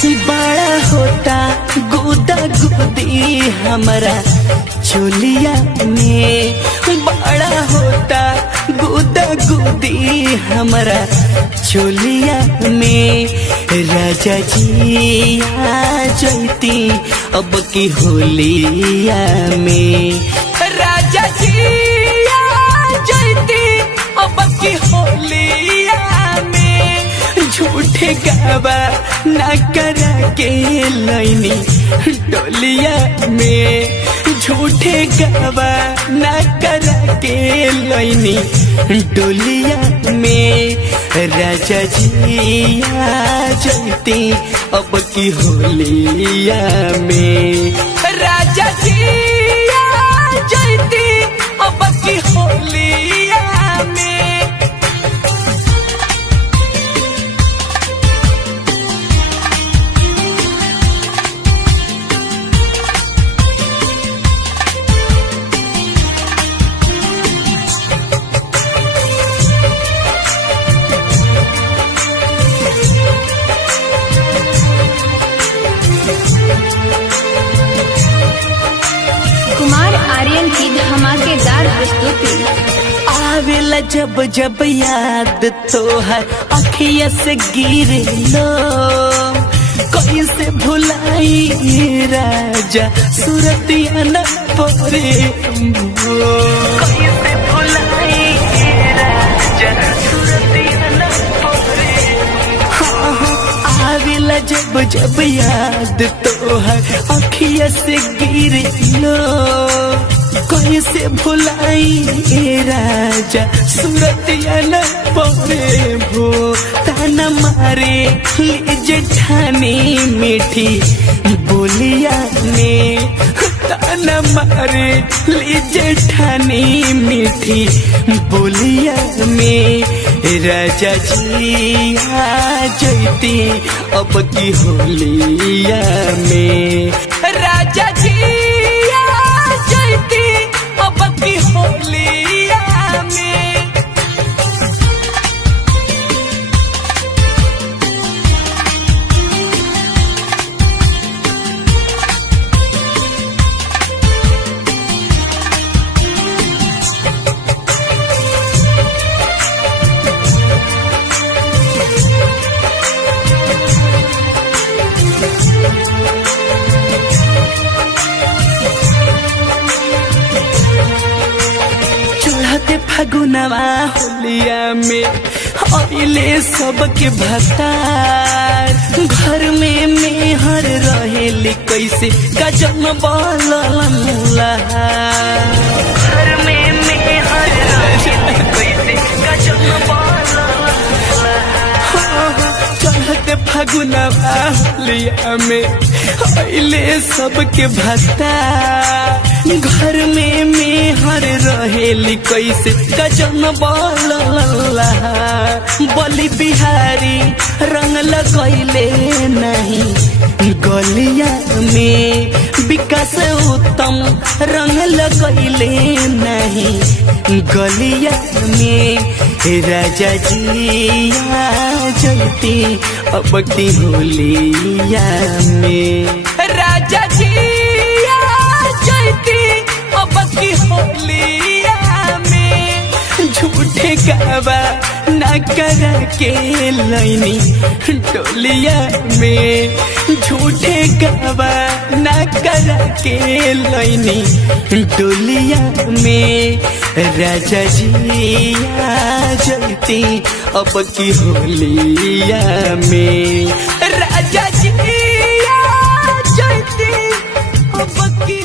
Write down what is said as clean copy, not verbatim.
बड़ा होता गुदा गुदी हमारा चोलिया में, बड़ा होता गुदा गुदी हमारा चोलिया में। राजा जी आ जैती अब की होलिया में, राजा जी आ जैती अब की होलिया में। झूठे गावा ना करा के लैनी डोलिया में, झूठे गावा ना करा के लैनी डोलिया में। राजा जी आ जैती अब की होलिया में, राजा जी आ जैती अब की होलिया में। कुमार आर्यन की धमाकेदार प्रस्तुति। आवेला जब जब याद तोहर अखिया से गिरे लो, कैसे भुलाई राजा सूरतिया न परे, कैसे भुलाई राजा सूरतिया न परे। आवेला जब जब याद तोहर अखिया से गिरे लो, कैसे भुलाई राजा सूरतिया न परे भो। ताना मारे लीजे ठानी मीठी बोलिया में, ताना मारे लीजे ठानी मीठी बोलिया में। राजा जी आ जैती अब की होलिया में, राजा जी आ जैती अब की होलिया में। चढ़ते फगुनवा होलिया में अइले सबके भतार, घर में मेहर रहेली कैसे गजन बलला, घर में मेहर रहेली कैसे गजन बलला। चढ़ते फगुनवा होलिया में अइले सबके भतार, घर में मेहर रहेली कैसे गजन बलला। बलि बिहारी रंग लगैले नहीं गलिया में, विकास उत्तम रंग लगैले नहीं गलिया में। राजा जी आ जैती अब की होलिया में, राजा जी आ जैती अब की होलिया में। झूठे गावा ना करा के लैनी डोलिया में, झूठे गावा ना करा के लैनी डोलिया में। राजा जी आ जैती अब की होलिया में, राजा जी आ जैती अब की